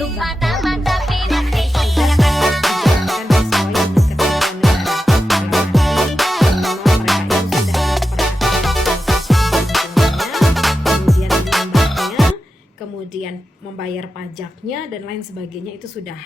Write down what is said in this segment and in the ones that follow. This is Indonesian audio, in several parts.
Lupa teman tapi nanti dijalankan sesuai dengan ketentuan negara. Dalam arti mereka itu sudah kemudian limbahnya, kemudian membayar pajaknya dan lain sebagainya itu sudah.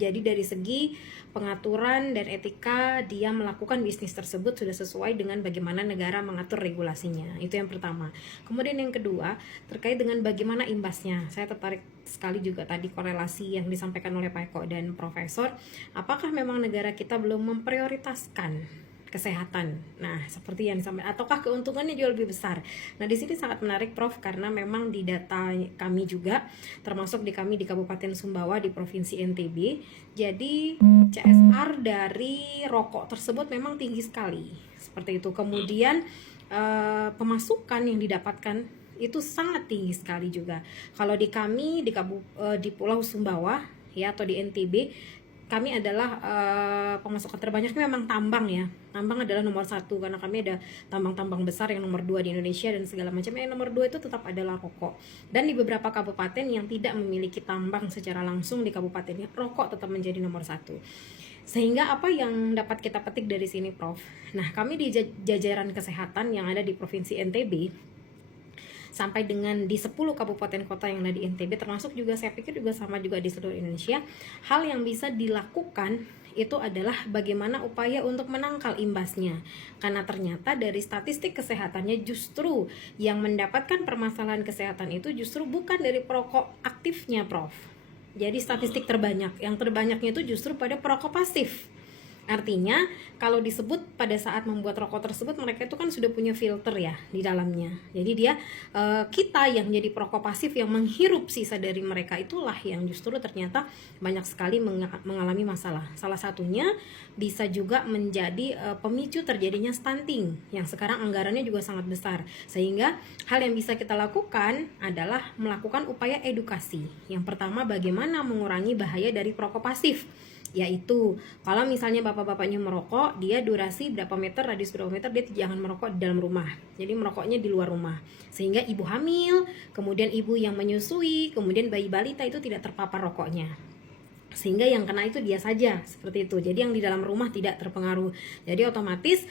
Jadi dari segi pengaturan dan etika dia melakukan bisnis tersebut sudah sesuai dengan bagaimana negara mengatur regulasinya. Itu yang pertama. Kemudian yang kedua terkait dengan bagaimana imbasnya. Saya tertarik sekali juga tadi korelasi yang disampaikan oleh Pak Eko dan Profesor. Apakah memang negara kita belum memprioritaskan kesehatan? Nah, seperti yang disampaikan, ataukah keuntungannya jauh lebih besar? Nah, di sini sangat menarik, Prof, karena memang di data kami juga, termasuk di kami di Kabupaten Sumbawa di Provinsi NTB, jadi CSR dari rokok tersebut memang tinggi sekali, seperti itu. Kemudian pemasukan yang didapatkan itu sangat tinggi sekali juga. Kalau di kami di Pulau Sumbawa ya atau di NTB, kami adalah pemasukan terbanyaknya memang tambang ya. Tambang adalah nomor satu karena kami ada tambang-tambang besar yang nomor 2 di Indonesia dan segala macam. Yang nomor 2 itu tetap adalah rokok. Dan di beberapa kabupaten yang tidak memiliki tambang secara langsung di kabupatennya, rokok tetap menjadi nomor satu. Sehingga apa yang dapat kita petik dari sini, Prof? Nah, kami di jajaran kesehatan yang ada di Provinsi NTB sampai dengan di 10 kabupaten kota yang ada di NTB, termasuk juga saya pikir juga sama juga di seluruh Indonesia, hal yang bisa dilakukan itu adalah bagaimana upaya untuk menangkal imbasnya. Karena ternyata dari statistik kesehatannya justru yang mendapatkan permasalahan kesehatan itu justru bukan dari perokok aktifnya, Prof. Jadi statistik yang terbanyaknya itu justru pada perokok pasif. Artinya kalau disebut pada saat membuat rokok tersebut mereka itu kan sudah punya filter ya di dalamnya. Jadi dia kita yang jadi perokok pasif yang menghirup sisa dari mereka itulah yang justru ternyata banyak sekali mengalami masalah. Salah satunya bisa juga menjadi pemicu terjadinya stunting yang sekarang anggarannya juga sangat besar. Sehingga hal yang bisa kita lakukan adalah melakukan upaya edukasi. Yang pertama bagaimana mengurangi bahaya dari perokok pasif. Yaitu kalau misalnya bapak-bapaknya merokok, dia durasi berapa meter, radius berapa meter, dia jangan merokok di dalam rumah. Jadi merokoknya di luar rumah. Sehingga ibu hamil, kemudian ibu yang menyusui, kemudian bayi balita itu tidak terpapar rokoknya. Sehingga yang kena itu dia saja, seperti itu. Jadi yang di dalam rumah tidak terpengaruh. Jadi otomatis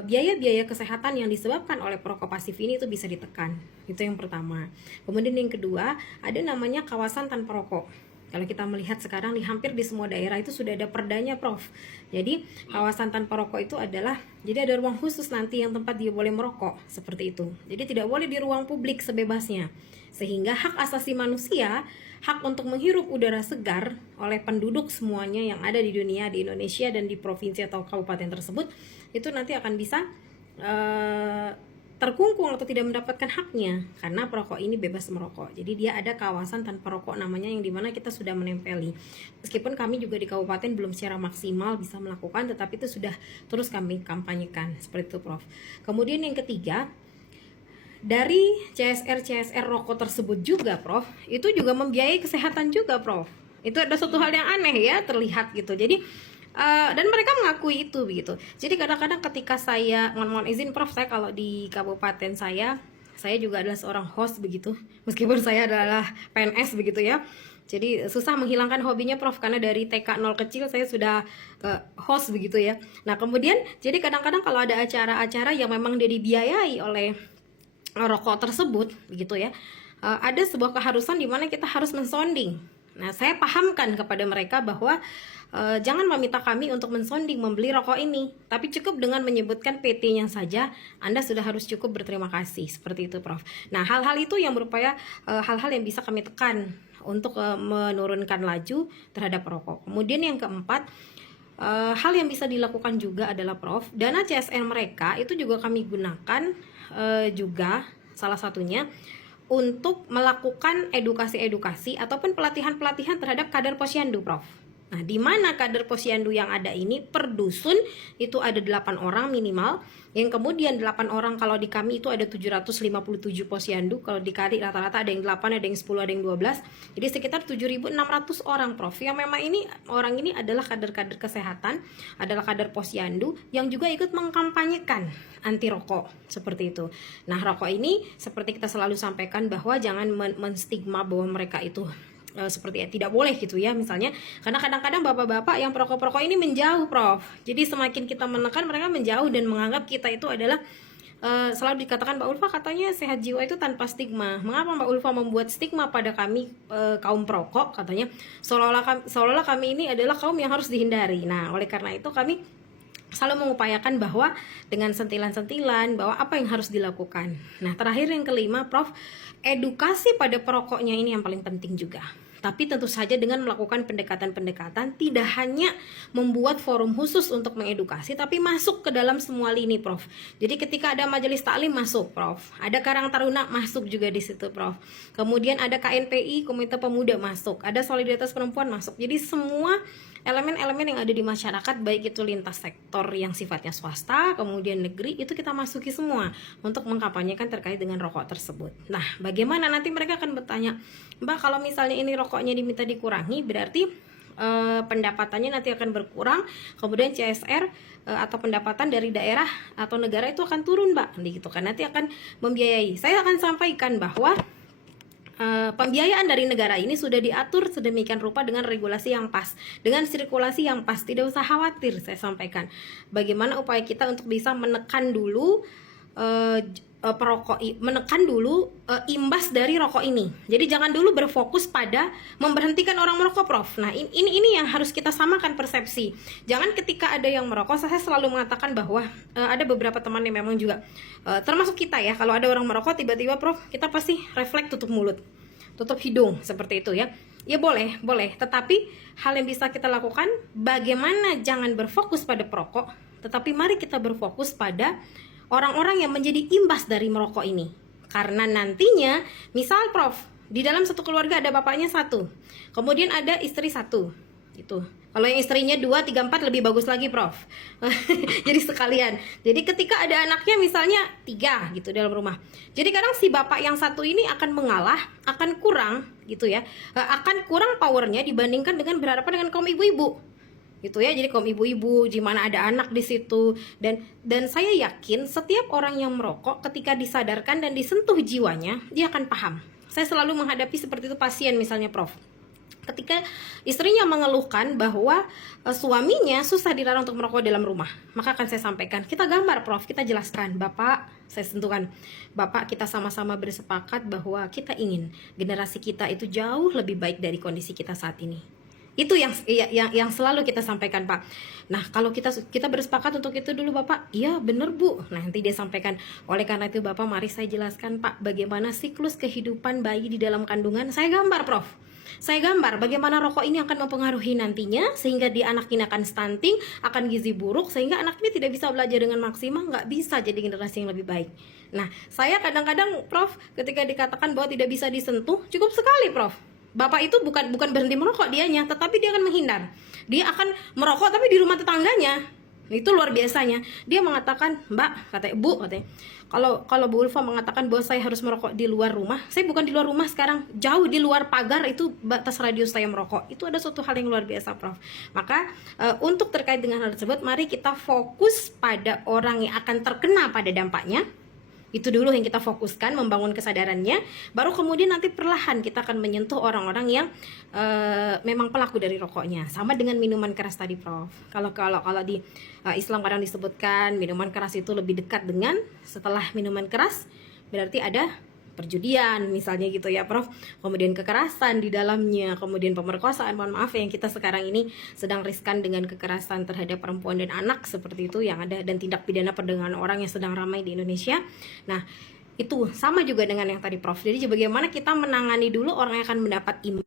biaya-biaya kesehatan yang disebabkan oleh perokok pasif ini itu bisa ditekan. Itu yang pertama. Kemudian yang kedua, ada namanya kawasan tanpa rokok. Kalau kita melihat sekarang di hampir di semua daerah itu sudah ada perdanya, Prof. Jadi kawasan tanpa rokok itu adalah, jadi ada ruang khusus nanti yang tempat dia boleh merokok, seperti itu. Jadi tidak boleh di ruang publik sebebasnya. Sehingga hak asasi manusia, hak untuk menghirup udara segar oleh penduduk semuanya yang ada di dunia, di Indonesia dan di provinsi atau kabupaten tersebut, itu nanti akan bisa terkungkung atau tidak mendapatkan haknya karena perokok ini bebas merokok. Jadi dia ada kawasan tanpa rokok namanya yang dimana kita sudah menempeli. Meskipun kami juga di kabupaten belum secara maksimal bisa melakukan, tetapi itu sudah terus kami kampanyekan seperti itu, Prof. Kemudian yang ketiga, dari CSR rokok tersebut juga, Prof, itu juga membiayai kesehatan juga, Prof. Itu ada suatu hal yang aneh ya terlihat gitu. Jadi dan mereka mengakui itu begitu. Jadi kadang-kadang ketika saya mohon izin, Prof, saya kalau di kabupaten saya juga adalah seorang host begitu. Meskipun saya adalah PNS begitu ya. Jadi susah menghilangkan hobinya, Prof, karena dari TK 0 kecil saya sudah host begitu ya. Nah, kemudian jadi kadang-kadang kalau ada acara-acara yang memang dia dibiayai oleh rokok tersebut begitu ya. Ada sebuah keharusan di mana kita harus mensonding. Nah, saya pahamkan kepada mereka bahwa jangan meminta kami untuk mensonding membeli rokok ini, tapi cukup dengan menyebutkan PT-nya saja, Anda sudah harus cukup berterima kasih, seperti itu, Prof. Nah, hal-hal itu yang berupaya hal-hal yang bisa kami tekan untuk menurunkan laju terhadap rokok. Kemudian yang keempat, hal yang bisa dilakukan juga adalah, Prof, dana CSR mereka itu juga kami gunakan juga salah satunya untuk melakukan edukasi-edukasi ataupun pelatihan-pelatihan terhadap kader posyandu, Prof. Nah, di mana kadar posyandu yang ada ini per dusun itu ada 8 orang minimal. Yang kemudian 8 orang kalau di kami itu ada 757 posyandu. Kalau dikali rata-rata ada yang 8, ada yang 10, ada yang 12. Jadi sekitar 7.600 orang, Prof. Yang memang ini orang ini adalah kader-kader kesehatan, adalah kader posyandu yang juga ikut mengkampanyekan anti rokok seperti itu. Nah, rokok ini seperti kita selalu sampaikan bahwa jangan menstigma bahwa mereka itu seperti tidak boleh gitu ya misalnya, karena kadang-kadang bapak-bapak yang perokok-perokok ini menjauh, Prof. Jadi semakin kita menekan, mereka menjauh dan menganggap kita itu adalah selalu dikatakan Mbak Ulfa katanya sehat jiwa itu tanpa stigma. Mengapa Mbak Ulfa membuat stigma pada kami kaum perokok, katanya seolah-olah kami ini adalah kaum yang harus dihindari. Nah, oleh karena itu kami selalu mengupayakan bahwa dengan sentilan-sentilan bahwa apa yang harus dilakukan. Nah, terakhir yang kelima, Prof, edukasi pada perokoknya ini yang paling penting juga. Tapi tentu saja dengan melakukan pendekatan-pendekatan, tidak hanya membuat forum khusus untuk mengedukasi, tapi masuk ke dalam semua lini, Prof. Jadi ketika ada majelis taklim masuk, Prof. Ada Karang Taruna masuk juga di situ, Prof. Kemudian ada KNPI, Komite Pemuda masuk. Ada Solidaritas Perempuan masuk. Jadi semua elemen-elemen yang ada di masyarakat, baik itu lintas sektor yang sifatnya swasta, kemudian negeri, itu kita masuki semua untuk mengkampanyekan terkait dengan rokok tersebut. Nah, bagaimana nanti mereka akan bertanya, Mbak, kalau misalnya ini rokoknya diminta dikurangi, berarti pendapatannya nanti akan berkurang, kemudian CSR atau pendapatan dari daerah atau negara itu akan turun, Mbak, gitu kan, nanti akan membiayai. Saya akan sampaikan bahwa pembiayaan dari negara ini sudah diatur sedemikian rupa dengan regulasi yang pas, dengan sirkulasi yang pas. Tidak usah khawatir, saya sampaikan bagaimana upaya kita untuk bisa menekan dulu imbas dari rokok ini. Jadi jangan dulu berfokus pada memberhentikan orang merokok, Prof. Nah, ini yang harus kita samakan persepsi. Jangan ketika ada yang merokok, saya selalu mengatakan bahwa ada beberapa teman yang memang juga termasuk kita ya, kalau ada orang merokok tiba-tiba, Prof, kita pasti refleks tutup mulut, tutup hidung seperti itu ya. Ya boleh, tetapi hal yang bisa kita lakukan bagaimana jangan berfokus pada perokok, tetapi mari kita berfokus pada orang-orang yang menjadi imbas dari merokok ini. Karena nantinya, misal, Prof, di dalam satu keluarga ada bapaknya satu, kemudian ada istri satu, gitu. Kalau yang istrinya 2, 3, 4 lebih bagus lagi, Prof. Jadi sekalian. Jadi ketika ada anaknya misalnya 3 gitu dalam rumah. Jadi kadang si bapak yang satu ini akan mengalah, akan kurang gitu ya. Akan kurang powernya dibandingkan dengan berhadapan dengan kaum ibu-ibu. Gitu ya. Jadi kaum ibu-ibu di mana ada anak di situ, dan saya yakin setiap orang yang merokok ketika disadarkan dan disentuh jiwanya, dia akan paham. Saya selalu menghadapi seperti itu pasien misalnya, Prof. Ketika istrinya mengeluhkan bahwa suaminya susah dilarang untuk merokok dalam rumah, maka akan saya sampaikan, kita gambar, Prof, kita jelaskan, Bapak, saya sentuhkan, Bapak, kita sama-sama bersepakat bahwa kita ingin generasi kita itu jauh lebih baik dari kondisi kita saat ini. Itu yang selalu kita sampaikan, Pak. Nah, kalau kita bersepakat untuk itu dulu, Bapak. Iya, bener, Bu. Nah, nanti dia sampaikan, oleh karena itu, Bapak, mari saya jelaskan, Pak, bagaimana siklus kehidupan bayi di dalam kandungan. Saya gambar, Prof. Saya gambar bagaimana rokok ini akan mempengaruhi nantinya, sehingga di anak ini akan stunting, akan gizi buruk, sehingga anak ini tidak bisa belajar dengan maksimal, nggak bisa jadi generasi yang lebih baik. Nah, saya kadang-kadang, Prof, ketika dikatakan bahwa tidak bisa disentuh, cukup sekali, Prof. Bapak itu bukan berhenti merokok dianya, tetapi dia akan menghindar. Dia akan merokok tapi di rumah tetangganya. Itu luar biasanya. Dia mengatakan, Mbak, katanya, Bu, katanya, kalau Bu Ulfa mengatakan bahwa saya harus merokok di luar rumah, saya bukan di luar rumah sekarang, jauh di luar pagar itu batas radius saya merokok. Itu ada suatu hal yang luar biasa, Prof. Maka untuk terkait dengan hal tersebut, mari kita fokus pada orang yang akan terkena pada dampaknya. Itu dulu yang kita fokuskan, membangun kesadarannya. Baru kemudian nanti perlahan kita akan menyentuh orang-orang yang memang pelaku dari rokoknya. Sama dengan minuman keras tadi, Prof. Kalau di Islam kadang disebutkan minuman keras itu lebih dekat dengan setelah minuman keras berarti ada perjudian misalnya gitu ya, Prof. Kemudian kekerasan di dalamnya, kemudian pemerkosaan, mohon maaf yang kita sekarang ini sedang riskan dengan kekerasan terhadap perempuan dan anak seperti itu yang ada, dan tindak pidana perdagangan orang yang sedang ramai di Indonesia. Nah, itu sama juga dengan yang tadi, Prof. Jadi bagaimana kita menangani dulu orang yang akan mendapat